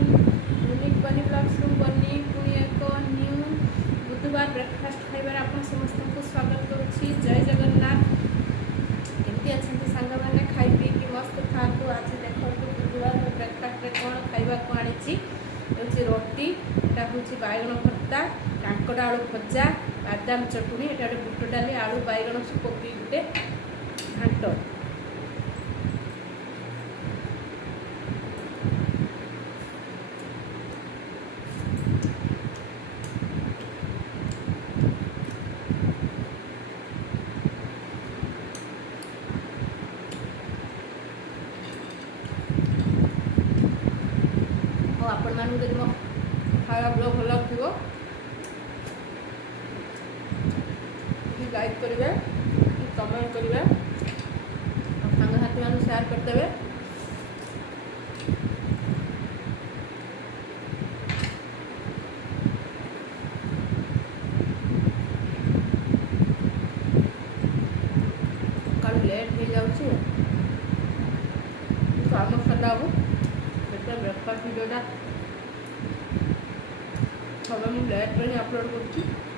Unique बनी blogs बनी पुणी एक न्यू बुधवार ब्रेकफास्ट खाइबार आप समस्त को स्वागत करुच्ची। जय जगन्नाथ। केमती अच्छा सांग मैंने खाई पी कि मस्त खातु। आज देखो बुधवार ब्रेकफास्ट में कौन खाइबा को आनी रोटी एटा हूँ बैगन भर्ता कांकड़ आलू भजा बादाम चटनी एटा बुट डाली आलू बैगन सब पकई गोटे घाट। आपण मान मो खाया ब्लॉग भल लगे लाइक करेंगे कमेंट करेंगे सांगसाथी मान शेयर करदे। कल लेट हो जाऊँ काम सदा ब्रेकफास्ट वीडियोटा सब मुझे लेट अपलोड कर।